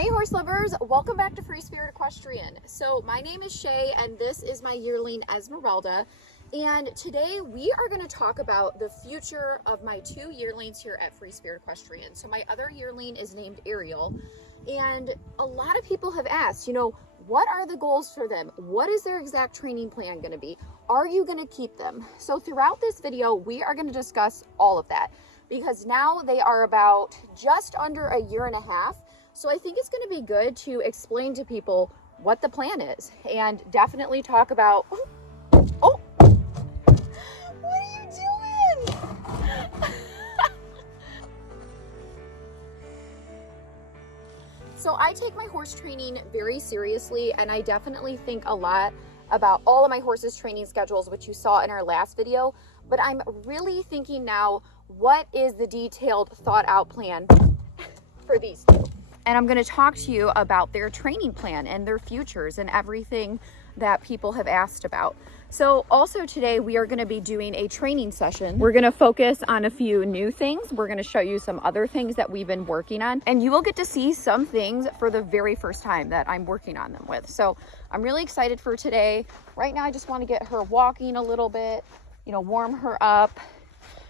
Hey horse lovers, welcome back to Free Spirit Equestrian. So my name is Shae and this is my yearling Esmeralda. And today we are going to talk about the future of my two yearlings here at Free Spirit Equestrian. So my other yearling is named Ariel, and a lot of people have asked, what are the goals for them? What is their exact training plan going to be? Are you going to keep them? So throughout this video, we are going to discuss all of that because now they are about just under a year and a half. So I think it's going to be good to explain to people what the plan is and definitely talk about, oh, what are you doing? So I take my horse training very seriously, and I definitely think a lot about all of my horses' training schedules, which you saw in our last video, but I'm really thinking now, what is the detailed thought out plan for these two? And I'm going to talk to you about their training plan and their futures and everything that people have asked about. So also today we are going to be doing a training session. We're going to focus on a few new things. We're going to show you some other things that we've been working on, and you will get to see some things for the very first time that I'm working on them with. So I'm really excited for today. Right now I just want to get her walking a little bit, warm her up,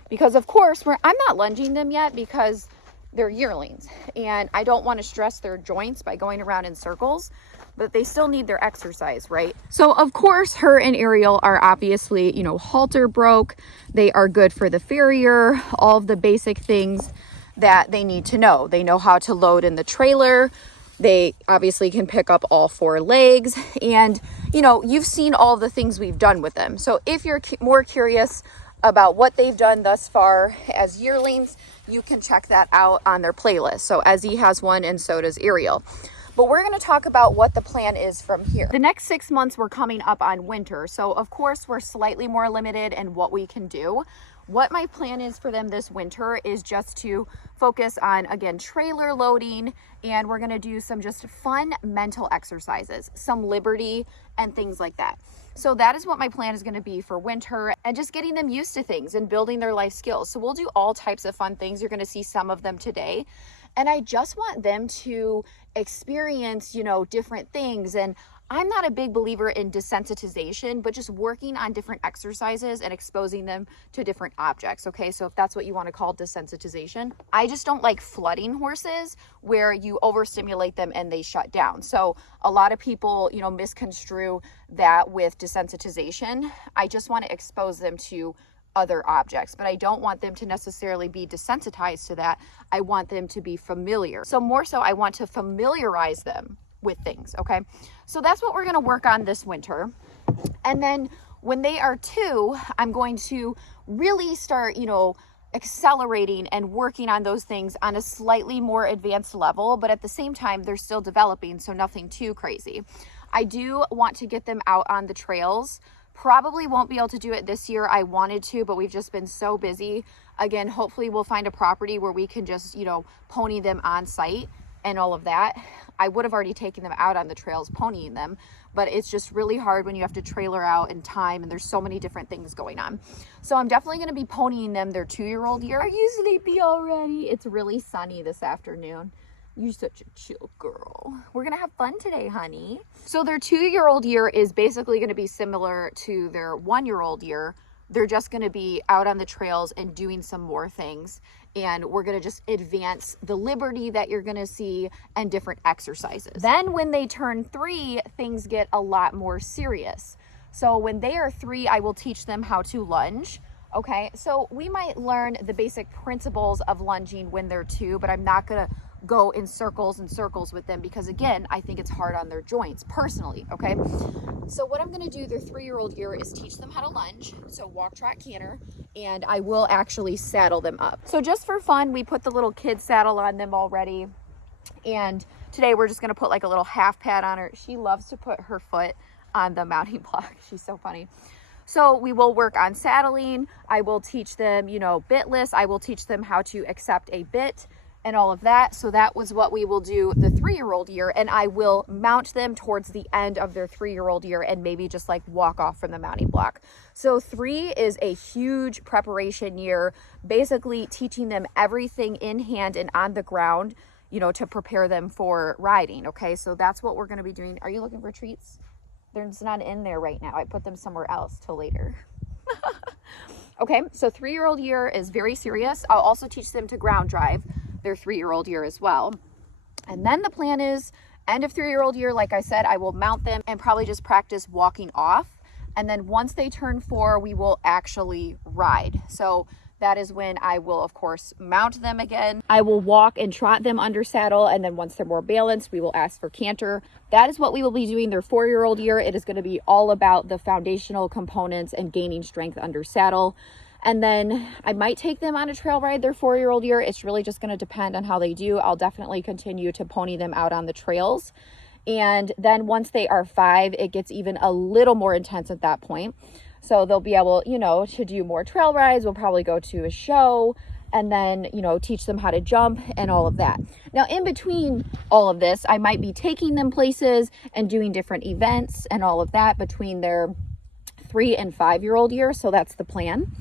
because of course I'm not lunging them yet because they're yearlings and I don't want to stress their joints by going around in circles, but they still need their exercise, right? So of course her and Ariel are obviously, halter broke. They are good for the farrier, all of the basic things that they need to know. They know how to load in the trailer. They obviously can pick up all four legs, and you've seen all the things we've done with them. So if you're more curious about what they've done thus far as yearlings, you can check that out on their playlist. So Ezzy has one and so does Ariel. But we're going to talk about what the plan is from here. The next 6 months we're coming up on winter. So of course we're slightly more limited in what we can do. What my plan is for them this winter is just to focus on, again, trailer loading, and we're going to do some just fun mental exercises, some liberty and things like that. So that is what my plan is going to be for winter, and just getting them used to things and building their life skills. So we'll do all types of fun things. You're going to see some of them today. And I just want them to experience, different things. And I'm not a big believer in desensitization, but just working on different exercises and exposing them to different objects. Okay, so if that's what you want to call desensitization. I just don't like flooding horses where you overstimulate them and they shut down. So a lot of people, misconstrue that with desensitization. I just want to expose them to other objects, but I don't want them to necessarily be desensitized to that. I want them to be familiar. So more so, I want to familiarize them with things. Okay, so that's what we're going to work on this winter. And then when they are 2, I'm going to really start, accelerating and working on those things on a slightly more advanced level, but at the same time, they're still developing, so nothing too crazy. I do want to get them out on the trails. Probably won't be able to do it this year. I wanted to, but we've just been so busy. Again, hopefully we'll find a property where we can just, pony them on site and all of that. I would have already taken them out on the trails ponying them, but it's just really hard when you have to trailer out in time and there's so many different things going on. So I'm definitely going to be ponying them their 2-year-old year. Are you sleepy already? It's really sunny this afternoon. You're such a chill girl. We're going to have fun today, honey. So their 2-year-old year is basically going to be similar to their 1-year-old year. They're just going to be out on the trails and doing some more things. And we're going to just advance the liberty that you're going to see and different exercises. Then when they turn 3, things get a lot more serious. So when they are 3, I will teach them how to lunge. Okay, so we might learn the basic principles of lunging when they're 2, but I'm not going to go in circles and circles with them because, again, I think it's hard on their joints personally. Okay, so what I'm going to do their 3-year-old year is teach them how to lunge. So walk, trot, canter, and I will actually saddle them up. So just for fun, we put the little kid saddle on them already, and today we're just going to put like a little half pad on her. She loves to put her foot on the mounting block. She's so funny. So we will work on saddling. I will teach them, bitless. I will teach them how to accept a bit and all of that. So that was what we will do the 3-year-old year, and I will mount them towards the end of their 3-year-old year and maybe just like walk off from the mounting block. So 3 is a huge preparation year, basically teaching them everything in hand and on the ground you know, to prepare them for riding. Okay, so that's what we're going to be doing. Are you looking for treats? They're just not in there right now. I put them somewhere else till later. Okay, so 3-year-old year is very serious. I'll also teach them to ground drive their 3-year-old year as well. And then the plan is end of 3-year-old year, like I said, I will mount them and probably just practice walking off. And then once they turn 4, we will actually ride. So that is when I will, of course, mount them again. I will walk and trot them under saddle. And then once they're more balanced, we will ask for canter. That is what we will be doing their 4-year-old year. It is going to be all about the foundational components and gaining strength under saddle. And then I might take them on a trail ride their 4-year-old year. It's really just going to depend on how they do. I'll definitely continue to pony them out on the trails. And then once they are 5, it gets even a little more intense at that point. So they'll be able, you know, to do more trail rides. We'll probably go to a show and then, you know, teach them how to jump and all of that. Now, in between all of this, I might be taking them places and doing different events and all of that between their 3- and 5-year-old year. So that's the plan.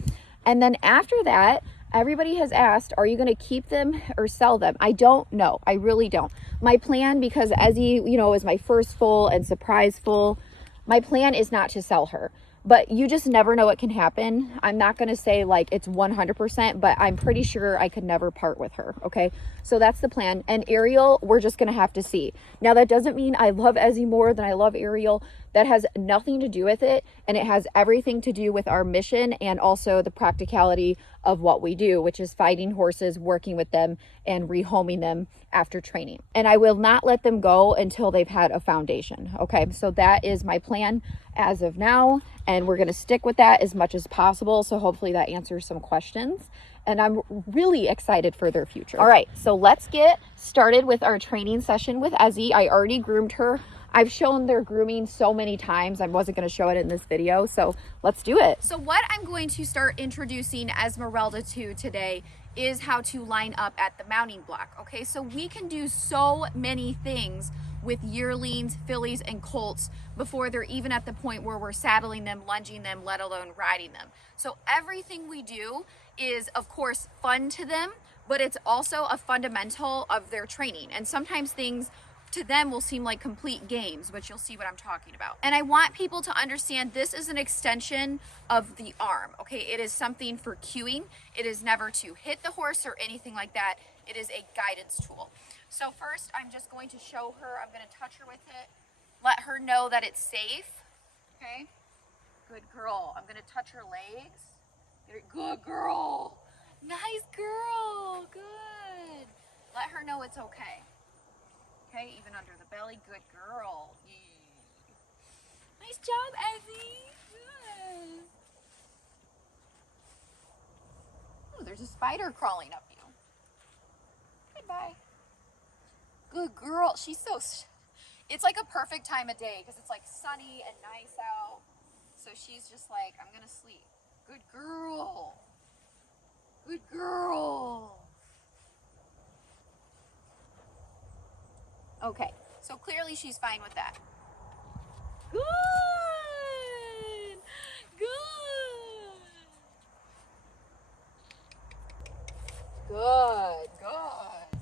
And then after that, everybody has asked, are you going to keep them or sell them? I don't know. I really don't. My plan, because Ezzy, you know, is my first foal and surprise foal, my plan is not to sell her. But you just never know what can happen. I'm not going to say like it's 100%, but I'm pretty sure I could never part with her. Okay, so that's the plan. And Ariel, we're just going to have to see. Now, that doesn't mean I love Ezzy more than I love Ariel. That has nothing to do with it. And it has everything to do with our mission and also the practicality of what we do, which is fighting horses, working with them, and rehoming them after training. And I will not let them go until they've had a foundation. Okay, so that is my plan as of now. And we're going to stick with that as much as possible. So hopefully that answers some questions. And I'm really excited for their future. All right, so let's get started with our training session with Ezzy. I already groomed her. I've shown their grooming so many times. I wasn't going to show it in this video, so let's do it. So what I'm going to start introducing Esmeralda to today is how to line up at the mounting block. Okay, so we can do so many things with yearlings, fillies, and colts before they're even at the point where we're saddling them, lunging them, let alone riding them. So everything we do is, of course, fun to them, but it's also a fundamental of their training. And sometimes things to them will seem like complete games, but you'll see what I'm talking about. And I want people to understand this is an extension of the arm, okay? It is something for cueing. It is never to hit the horse or anything like that. It is a guidance tool. So first, I'm just going to show her, I'm gonna touch her with it, let her know that it's safe, okay? Good girl. I'm gonna touch her legs. Good girl. Nice girl, good. Let her know it's okay. Okay, even under the belly. Good girl. Yeah. Nice job, Ezzy. Good. Oh, there's a spider crawling up you. Goodbye. Good girl. She's so... It's like a perfect time of day because it's like sunny and nice out. So she's just like, I'm going to sleep. Good girl. Good girl. Okay, so clearly she's fine with that. Good! Good! Good, good.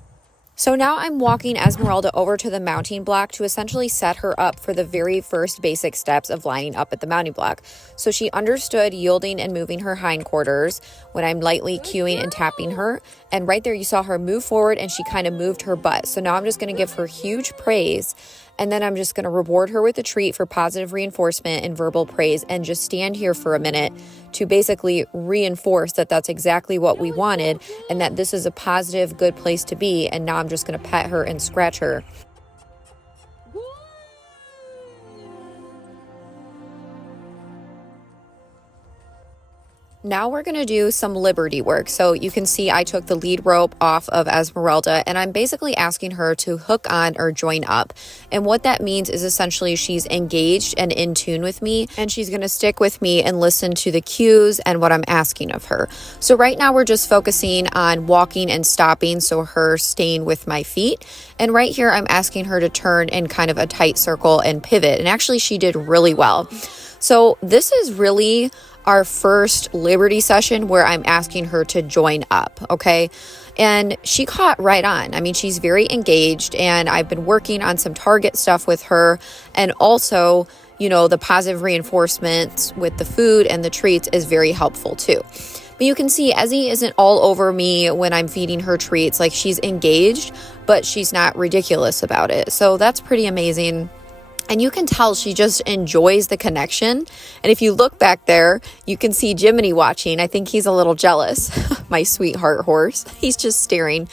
So now I'm walking Esmeralda over to the mounting block to essentially set her up for the very first basic steps of lining up at the mounting block. So she understood yielding and moving her hindquarters when I'm lightly cueing and tapping her. And right there you saw her move forward and she kind of moved her butt. So now I'm just going to give her huge praise. And then I'm just going to reward her with a treat for positive reinforcement and verbal praise and just stand here for a minute to basically reinforce that that's exactly what we wanted and that this is a positive, good place to be. And now I'm just going to pet her and scratch her. Now we're going to do some liberty work. So you can see I took the lead rope off of Esmeralda and I'm basically asking her to hook on or join up. And what that means is essentially she's engaged and in tune with me and she's going to stick with me and listen to the cues and what I'm asking of her. So right now we're just focusing on walking and stopping, so her staying with my feet. And right here I'm asking her to turn in kind of a tight circle and pivot. And actually she did really well. So this is really our first Liberty session where I'm asking her to join up, okay? And she caught right on. I mean, she's very engaged, and I've been working on some target stuff with her, and also, you know, the positive reinforcements with the food and the treats is very helpful too. But you can see Ezzy isn't all over me when I'm feeding her treats. Like, she's engaged, but she's not ridiculous about it. So that's pretty amazing. And you can tell she just enjoys the connection. And if you look back there, you can see Jiminy watching. I think he's a little jealous. My sweetheart horse. He's just staring.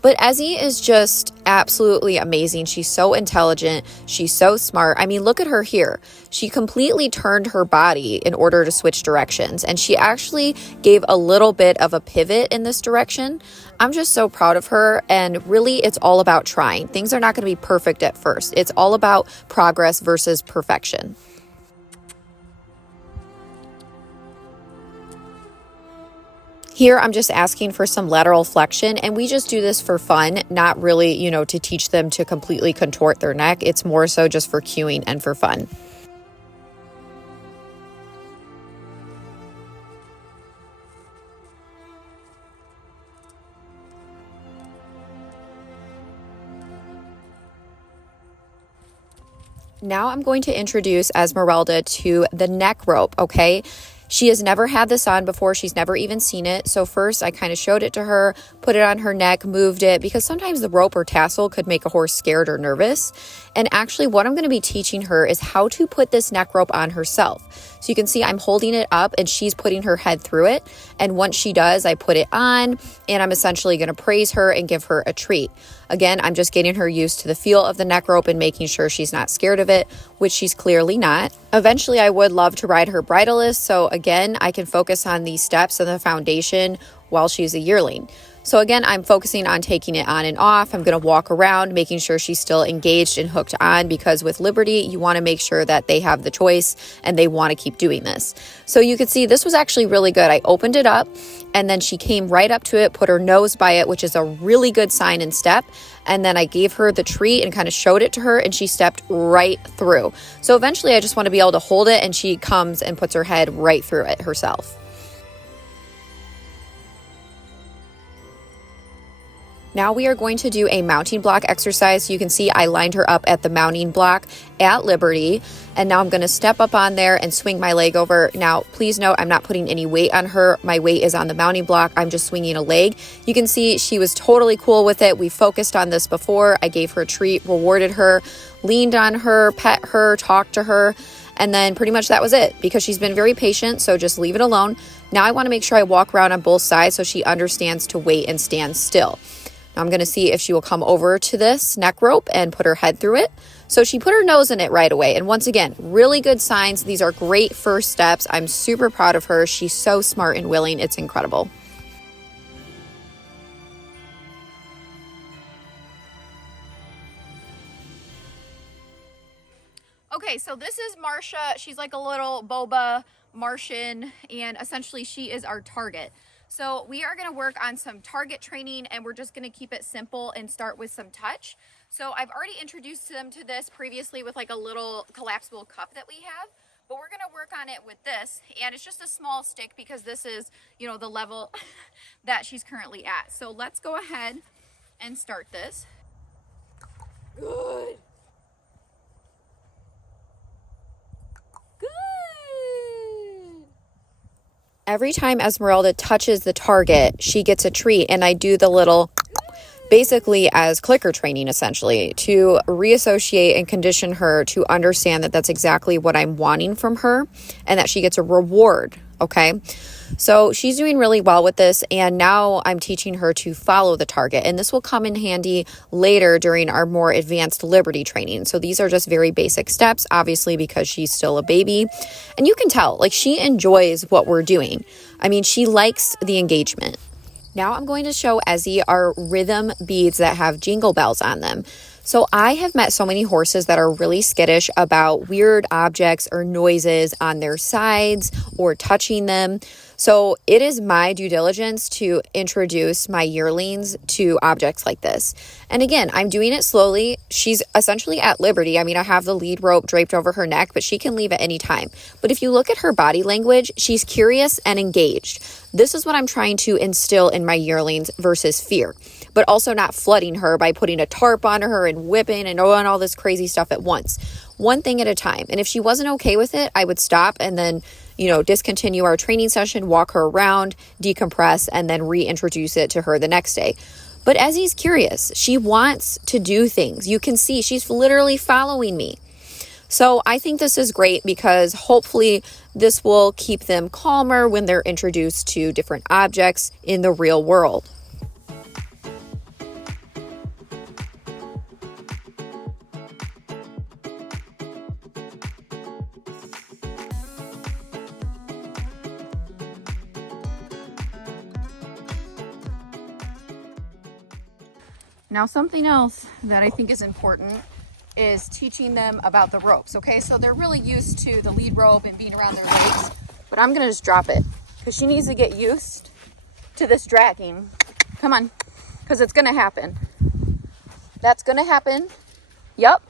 But Ezzy is just absolutely amazing. She's so intelligent. She's so smart. I mean, look at her here. She completely turned her body in order to switch directions. And she actually gave a little bit of a pivot in this direction. I'm just so proud of her. And really, it's all about trying. Things are not going to be perfect at first. It's all about progress versus perfection. Here, I'm just asking for some lateral flexion, and we just do this for fun, not really, you know, to teach them to completely contort their neck. It's more so just for cueing and for fun. Now I'm going to introduce Esmeralda to the neck rope, okay? She has never had this on before. She's never even seen it. So first I kind of showed it to her, put it on her neck, moved it, because sometimes the rope or tassel could make a horse scared or nervous. And actually what I'm going to be teaching her is how to put this neck rope on herself. So you can see I'm holding it up and she's putting her head through it. And once she does, I put it on, and I'm essentially going to praise her and give her a treat. Again, I'm just getting her used to the feel of the neck rope and making sure she's not scared of it, which she's clearly not. Eventually, I would love to ride her bridleless, so again, I can focus on these steps and the foundation while she's a yearling. So again, I'm focusing on taking it on and off. I'm going to walk around, making sure she's still engaged and hooked on, because with Liberty, you want to make sure that they have the choice and they want to keep doing this. So you could see this was actually really good. I opened it up and then she came right up to it, put her nose by it, which is a really good sign and step. And then I gave her the treat and kind of showed it to her, and she stepped right through. So eventually I just want to be able to hold it, and she comes and puts her head right through it herself. Now we are going to do a mounting block exercise. So you can see I lined her up at the mounting block at Liberty, and now I'm going to step up on there and swing my leg over. Now, please note, I'm not putting any weight on her. My weight is on the mounting block. I'm just swinging a leg. You can see she was totally cool with it. We focused on this before. I gave her a treat, rewarded her, leaned on her, pet her, talked to her, and then pretty much that was it, because she's been very patient, so just leave it alone. Now I want to make sure I walk around on both sides so she understands to wait and stand still. I'm going to see if she will come over to this neck rope and put her head through it. So she put her nose in it right away. And once again, really good signs. These are great first steps. I'm super proud of her. She's so smart and willing. It's incredible. Okay, so this is Marsha. She's like a little boba Martian, and essentially she is our target. So we are going to work on some target training, and we're just going to keep it simple and start with some touch. So I've already introduced them to this previously with like a little collapsible cup that we have, but we're going to work on it with this, and it's just a small stick because this is, you know, the level that she's currently at. So let's go ahead and start this. Good. Every time Esmeralda touches the target, she gets a treat, and I do the little, basically as clicker training essentially, to reassociate and condition her to understand that that's exactly what I'm wanting from her and that she gets a reward, okay? So she's doing really well with this, and now I'm teaching her to follow the target, and this will come in handy later during our more advanced Liberty training. So these are just very basic steps, obviously, because she's still a baby, and you can tell, like, she enjoys what we're doing. I mean, she likes the engagement. Now I'm going to show Ezzy our rhythm beads that have jingle bells on them. So I have met so many horses that are really skittish about weird objects or noises on their sides or touching them. So it is my due diligence to introduce my yearlings to objects like this. And again, I'm doing it slowly. She's essentially at liberty. I mean, I have the lead rope draped over her neck, but she can leave at any time. But if you look at her body language, she's curious and engaged. This is what I'm trying to instill in my yearlings versus fear, but also not flooding her by putting a tarp on her and whipping and doing all this crazy stuff at once. One thing at a time. And if she wasn't okay with it, I would stop and then, discontinue our training session, walk her around, decompress, and then reintroduce it to her the next day. But Ezzy's curious. She wants to do things. You can see she's literally following me. So I think this is great because hopefully this will keep them calmer when they're introduced to different objects in the real world. Now, something else that I think is important is teaching them about the ropes, okay? So they're really used to the lead rope and being around their legs, but I'm gonna just drop it because she needs to get used to this dragging. Come on, because it's gonna happen. That's gonna happen, yep.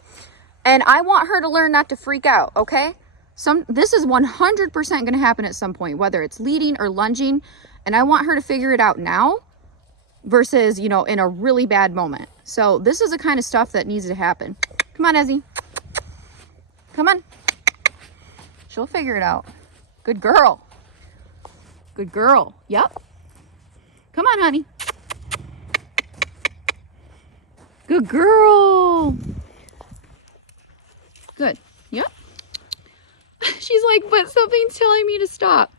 And I want her to learn not to freak out, okay? This is 100% gonna happen at some point, whether it's leading or lunging, and I want her to figure it out now versus, in a really bad moment. So this is the kind of stuff that needs to happen. Come on, Ezzy. Come on. She'll figure it out. Good girl. Good girl. Yep. Come on, honey. Good girl. Good. Yep. She's like, but something's telling me to stop.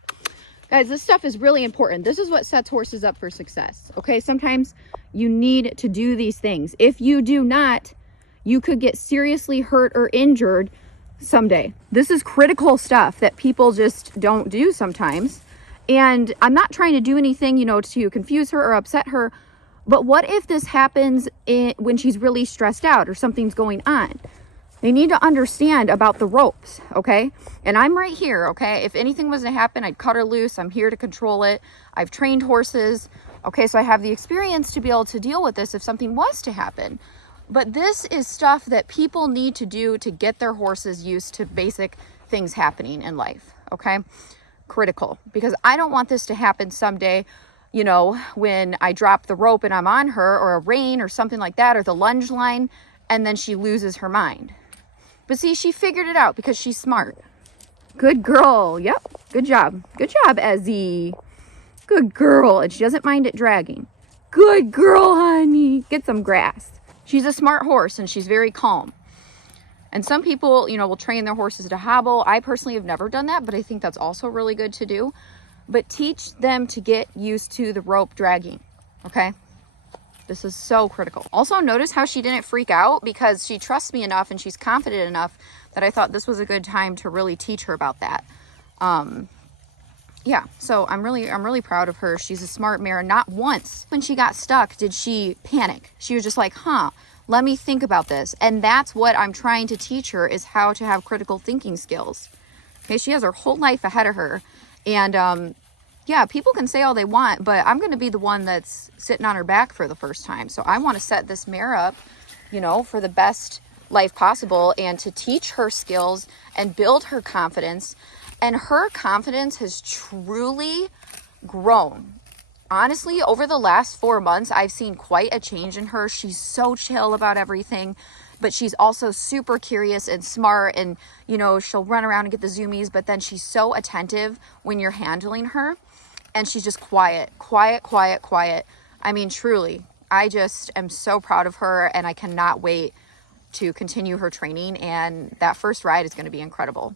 Guys, this stuff is really important. This is what sets horses up for success, okay? Sometimes you need to do these things. If you do not, you could get seriously hurt or injured someday. This is critical stuff that people just don't do sometimes. And I'm not trying to do anything, to confuse her or upset her. But what if this happens when she's really stressed out or something's going on? They need to understand about the ropes, okay? And I'm right here, okay? If anything was to happen, I'd cut her loose. I'm here to control it. I've trained horses, okay? So I have the experience to be able to deal with this if something was to happen. But this is stuff that people need to do to get their horses used to basic things happening in life, okay? Critical, because I don't want this to happen someday, when I drop the rope and I'm on her, or a rein or something like that, or the lunge line, and then she loses her mind. But see, she figured it out because she's smart. Good girl. Yep. Good job. Good job, Ezzy. Good girl. And she doesn't mind it dragging. Good girl, honey. Get some grass. She's a smart horse and she's very calm. And some people, will train their horses to hobble. I personally have never done that, but I think that's also really good to do. But teach them to get used to the rope dragging. Okay? This is so critical. Also, notice how she didn't freak out because she trusts me enough and she's confident enough that I thought this was a good time to really teach her about that. Yeah, so I'm really proud of her. She's a smart mare. Not once when she got stuck did she panic. She was just like, let me think about this. And that's what I'm trying to teach her, is how to have critical thinking skills. Okay, she has her whole life ahead of her. And yeah, people can say all they want, but I'm going to be the one that's sitting on her back for the first time. So I want to set this mare up, for the best life possible, and to teach her skills and build her confidence. And her confidence has truly grown. Honestly, over the last 4 months, I've seen quite a change in her. She's so chill about everything, but she's also super curious and smart, and, she'll run around and get the zoomies, but then she's so attentive when you're handling her. And she's just quiet. I mean, truly, I just am so proud of her, and I cannot wait to continue her training. And that first ride is going to be incredible.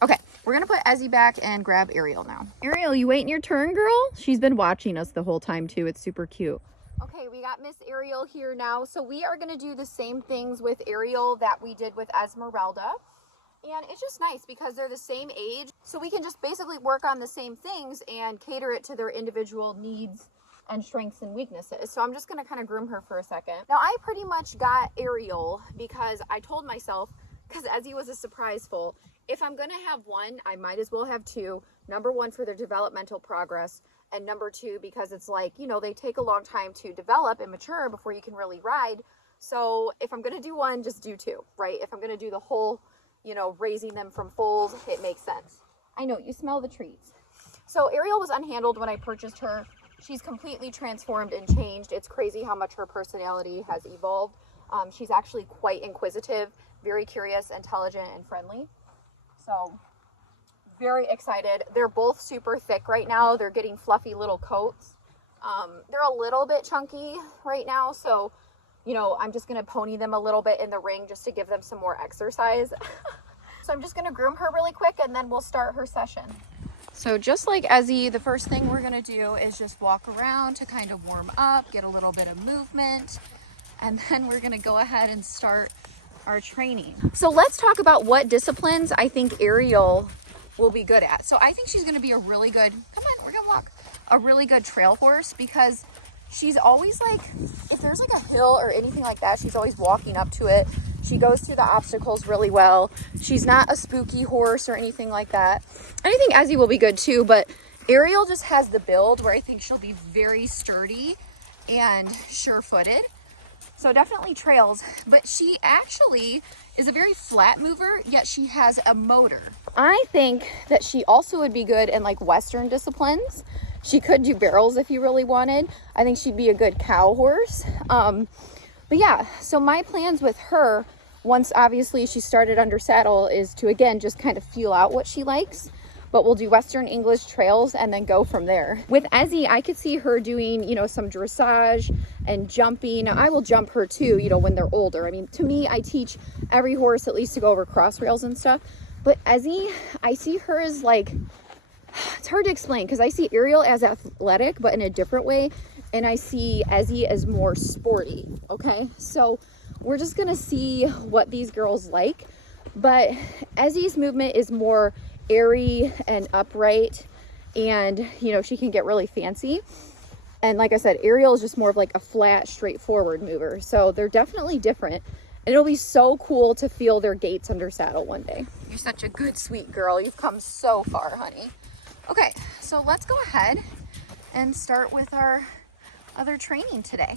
Okay, we're going to put Ezzy back and grab Ariel now. Ariel, you waiting your turn, girl? She's been watching us the whole time, too. It's super cute. Okay, we got Miss Ariel here now. So we are going to do the same things with Ariel that we did with Esmeralda. And it's just nice because they're the same age, so we can just basically work on the same things and cater it to their individual needs and strengths and weaknesses. So I'm just going to kind of groom her for a second. Now, I pretty much got Ariel because I told myself, because Ezzy was a surprise foal, if I'm going to have one, I might as well have two, Number one, for their developmental progress. And number two, because it's like, you know, they take a long time to develop and mature before you can really ride. So if I'm going to do one, just do two, right? If I'm going to do the whole, you know, raising them from foals, it makes sense. I know, you smell the treats. So Ariel was unhandled when I purchased her. She's completely transformed and changed. It's crazy how much her personality has evolved. She's actually quite inquisitive, very curious, intelligent, and friendly. So very excited. They're both super thick right now. They're getting fluffy little coats. They're a little bit chunky right now. So, you know, I'm just going to pony them a little bit in the ring just to give them some more exercise. So I'm just going to groom her really quick and then we'll start her session. So just like Ezzy, the first thing we're going to do is just walk around to kind of warm up, get a little bit of movement, and then we're going to go ahead and start our training. So let's talk about what disciplines I think Ariel will be good at. So I think she's going to be a really good, come on, we're going to walk, a really good trail horse, because she's always like, if there's like a hill or anything like that, she's always walking up to it. She goes through the obstacles really well. She's not a spooky horse or anything like that. And I think Ezzy will be good too, but Ariel just has the build where I think she'll be very sturdy and sure-footed. So definitely trails, but she actually is a very flat mover, yet she has a motor. I think that she also would be good in like Western disciplines. She could do barrels if you really wanted. I think she'd be a good cow horse. But yeah, so my plans with her, once obviously she started under saddle, is to again just kind of feel out what she likes. But we'll do Western English trails and then go from there. With Ezzy, I could see her doing, you know, some dressage and jumping. Now, I will jump her too, you know, when they're older. I mean, to me, I teach every horse at least to go over cross rails and stuff. But Ezzy, I see her as like, it's hard to explain because I see Ariel as athletic, but in a different way. And I see Ezzy as more sporty, okay? So we're just gonna see what these girls like. But Ezzy's movement is more airy and upright, and you know, she can get really fancy. And like I said, Ariel is just more of like a flat, straightforward mover. So they're definitely different. And it'll be so cool to feel their gaits under saddle one day. You're such a good, sweet girl. You've come so far, honey. Okay, so let's go ahead and start with our other training today.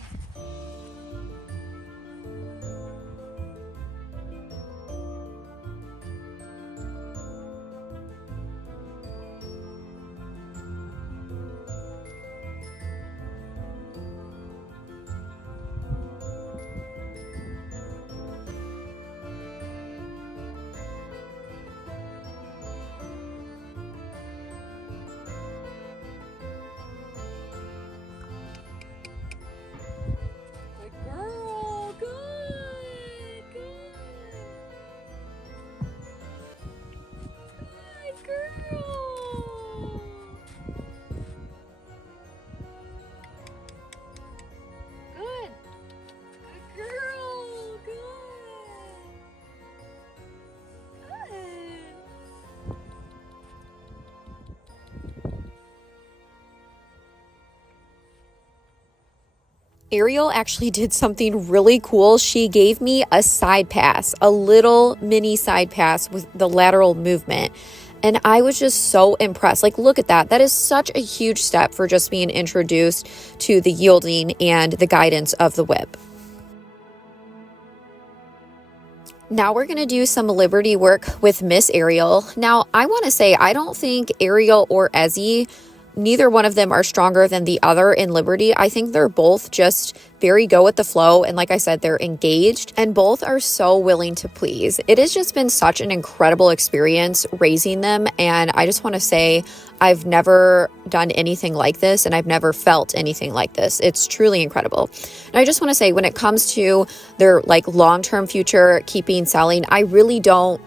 Ariel actually did something really cool. She gave me a side pass, a little mini side pass with the lateral movement. And I was just so impressed. Like, look at that. That is such a huge step for just being introduced to the yielding and the guidance of the whip. Now we're going to do some liberty work with Miss Ariel. Now, I want to say, I don't think Ariel or Ezzy, neither one of them are stronger than the other in liberty. I think they're both just very go with the flow. And like I said, they're engaged and both are so willing to please. It has just been such an incredible experience raising them. And I just want to say, I've never done anything like this and I've never felt anything like this. It's truly incredible. And I just want to say, when it comes to their like long-term future, keeping, selling, I really don't,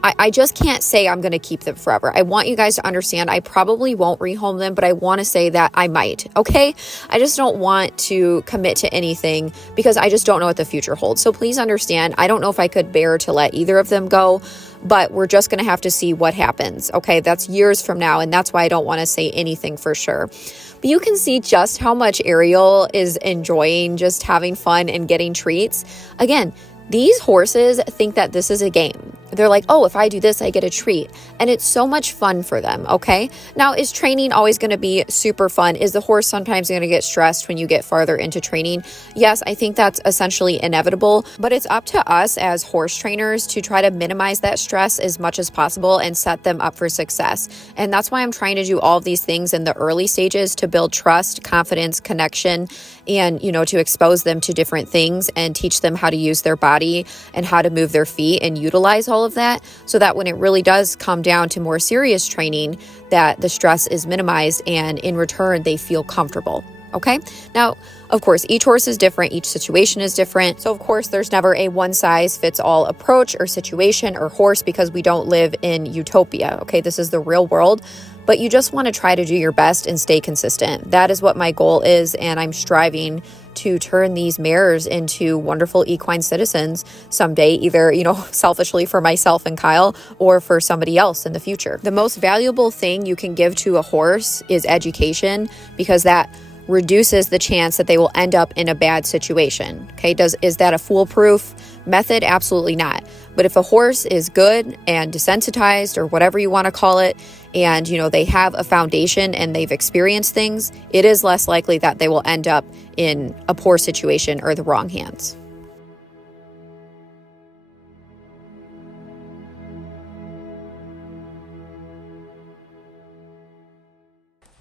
I just can't say I'm going to keep them forever. I want you guys to understand I probably won't rehome them, but I want to say that I might, okay? I just don't want to commit to anything because I just don't know what the future holds. So please understand, I don't know if I could bear to let either of them go, but we're just going to have to see what happens, okay? That's years from now, and that's why I don't want to say anything for sure. But you can see just how much Ariel is enjoying just having fun and getting treats. Again, these horses think that this is a game. they're like, oh, if I do this, I get a treat. And it's so much fun for them, okay? Now, is training always going to be super fun? Is the horse sometimes going to get stressed when you get farther into training? Yes, I think that's essentially inevitable, but it's up to us as horse trainers to try to minimize that stress as much as possible and set them up for success. And that's why I'm trying to do all of these things in the early stages to build trust, confidence, connection, and, to expose them to different things and teach them how to use their body and how to move their feet and utilize all of that, so that when it really does come down to more serious training, that the stress is minimized and in return they feel comfortable. Okay. Now, of course, each horse is different. Each situation is different. So of course, there's never a one size fits all approach or situation or horse, because we don't live in utopia. Okay. This is the real world, but you just want to try to do your best and stay consistent. That is what my goal is. And I'm striving to turn these mares into wonderful equine citizens someday, either, selfishly for myself and Kyle or for somebody else in the future. The most valuable thing you can give to a horse is education, because that reduces the chance that they will end up in a bad situation. Okay, is that a foolproof method? Absolutely not. But if a horse is good and desensitized, or whatever you want to call it, and they have a foundation and they've experienced things, it is less likely that they will end up in a poor situation or the wrong hands.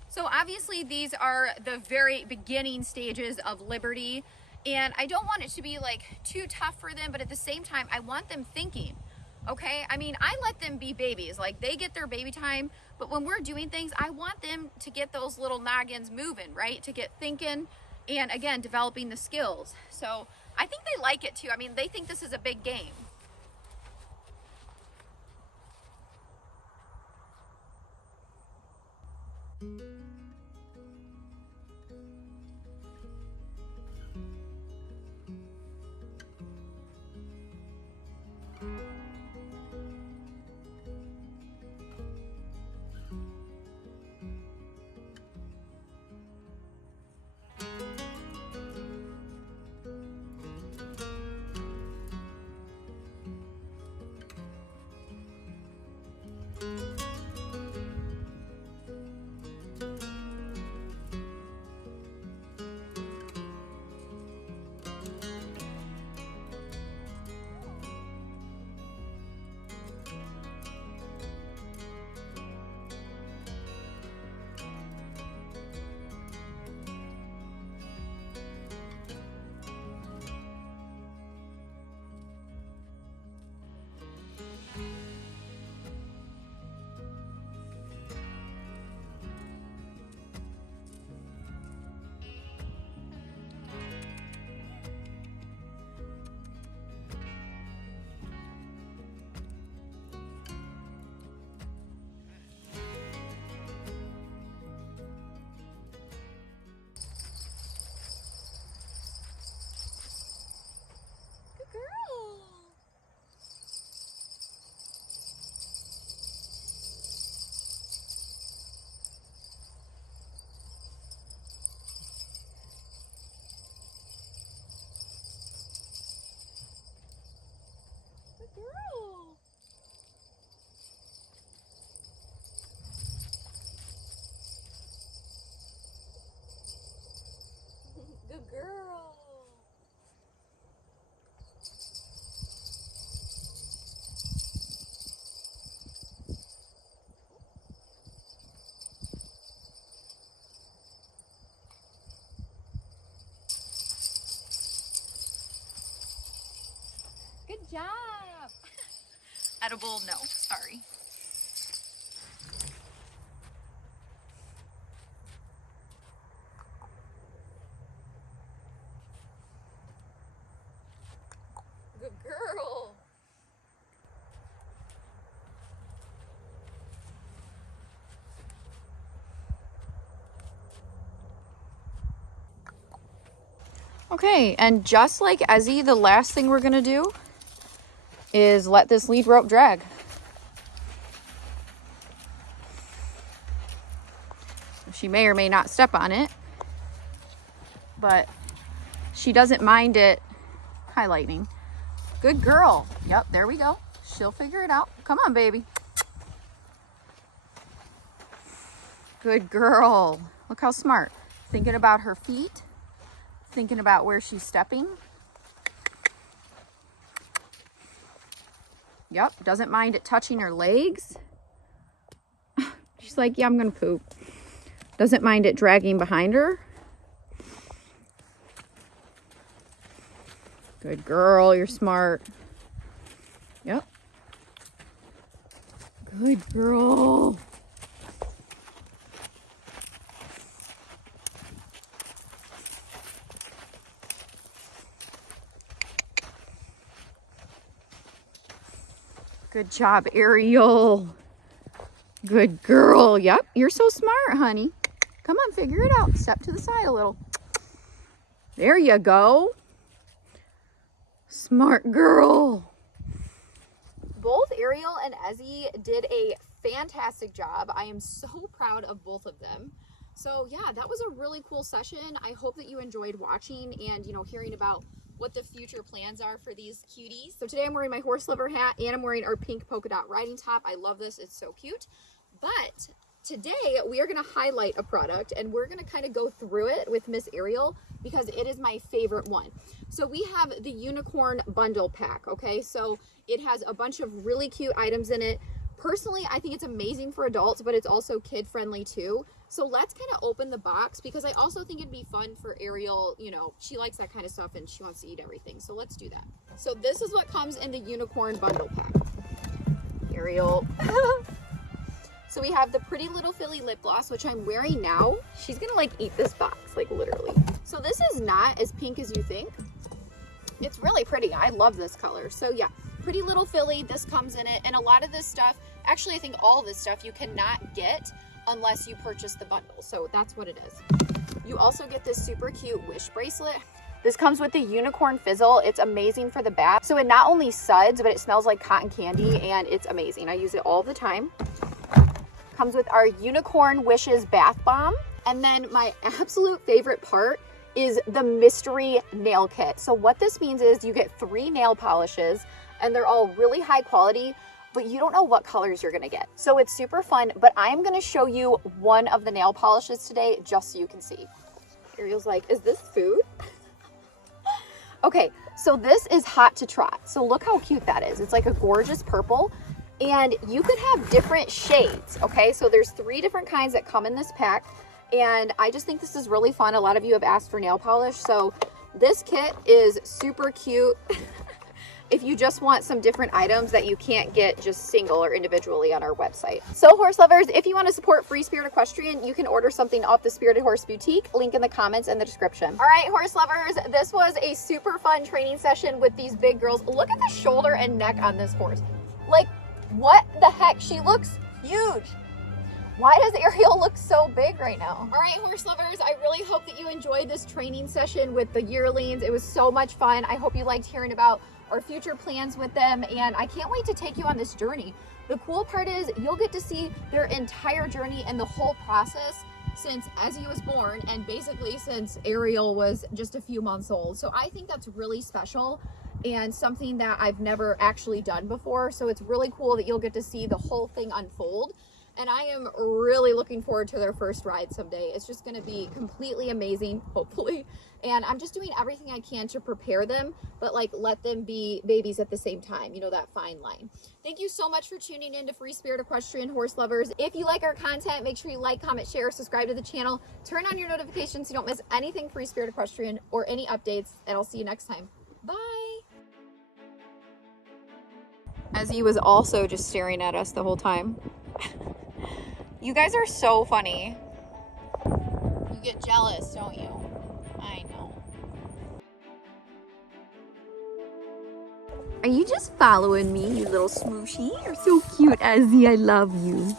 So obviously these are the very beginning stages of Liberty, and I don't want it to be like too tough for them, but at the same time, I want them thinking, okay? I mean, I let them be babies, like they get their baby time, but when we're doing things, I want them to get those little noggins moving, right? To get thinking, and again, developing the skills. So I think they like it too. I mean, they think this is a big game. Good girl. Good job. Edible, no, sorry. Good girl. Okay, and just like Ezzy, the last thing we're gonna do is let this lead rope drag. She may or may not step on it, but she doesn't mind it highlighting. Good girl. Yep, there we go. She'll figure it out. Come on, baby. Good girl. Look how smart. Thinking about her feet, thinking about where she's stepping. Yep, doesn't mind it touching her legs. She's like, yeah, I'm gonna poop. Doesn't mind it dragging behind her. Good girl, you're smart. Yep. Good girl. Good job, Ariel. Good girl. Yep, you're so smart, honey. Come on, figure it out. Step to the side a little. There you go. Smart girl. Both Ariel and Ezzy did a fantastic job. I am so proud of both of them. So yeah, that was a really cool session. I hope that you enjoyed watching and, you know, hearing about what the future plans are for these cuties. So today I'm wearing my horse lover hat and I'm wearing our pink polka dot riding top. I love this, it's so cute. But today we are gonna highlight a product and we're gonna kind of go through it with Miss Ariel because it is my favorite one. So we have the unicorn bundle pack, okay? So it has a bunch of really cute items in it. Personally, I think it's amazing for adults, but it's also kid friendly too. So let's kind of open the box because I also think it'd be fun for Ariel. You know, she likes that kind of stuff and she wants to eat everything. So let's do that. So this is what comes in the unicorn bundle pack. Ariel. So we have the pretty little Filly lip gloss, which I'm wearing now. She's gonna like eat this box, like literally. So this is not as pink as you think. It's really pretty. I love this color. So yeah, pretty little Filly, this comes in it. And a lot of this stuff, actually I think all this stuff you cannot get unless you purchase the bundle. So that's what it is. You also get this super cute wish bracelet. This comes with the unicorn fizzle. It's amazing for the bath. So it not only suds, but it smells like cotton candy and it's amazing. I use it all the time. Comes with our unicorn wishes bath bomb. And then my absolute favorite part is the mystery nail kit. So what this means is you get 3 nail polishes and they're all really high quality, but you don't know what colors you're gonna get. So it's super fun, but I am gonna show you one of the nail polishes today just so you can see. Ariel's like, is this food? Okay, so this is hot to trot. So look how cute that is. It's like a gorgeous purple and you could have different shades, okay? So there's 3 different kinds that come in this pack and I just think this is really fun. A lot of you have asked for nail polish, so this kit is super cute. If you just want some different items that you can't get just single or individually on our website. So horse lovers, if you want to support Free Spirit Equestrian, you can order something off the Spirited Horse Boutique, link in the comments and the description. All right, horse lovers, this was a super fun training session with these big girls. Look at the shoulder and neck on this horse. Like, what the heck? She looks huge. Why does Ariel look so big right now? All right, horse lovers, I really hope that you enjoyed this training session with the yearlings. It was so much fun. I hope you liked hearing about our future plans with them, and I can't wait to take you on this journey. The cool part is you'll get to see their entire journey and the whole process since Ezzy was born and basically since Ariel was just a few months old. So I think that's really special and something that I've never actually done before. So it's really cool that you'll get to see the whole thing unfold. And I am really looking forward to their first ride someday. It's just gonna be completely amazing, hopefully. And I'm just doing everything I can to prepare them, but like let them be babies at the same time, you know, that fine line. Thank you so much for tuning in to Free Spirit Equestrian horse lovers. If you like our content, make sure you like, comment, share, subscribe to the channel, turn on your notifications so you don't miss anything Free Spirit Equestrian or any updates, and I'll see you next time. Bye. Ezzy was also just staring at us the whole time. You guys are so funny. You get jealous, don't you? I know. Are you just following me, you little smooshy? You're so cute, Ezzy. I love you.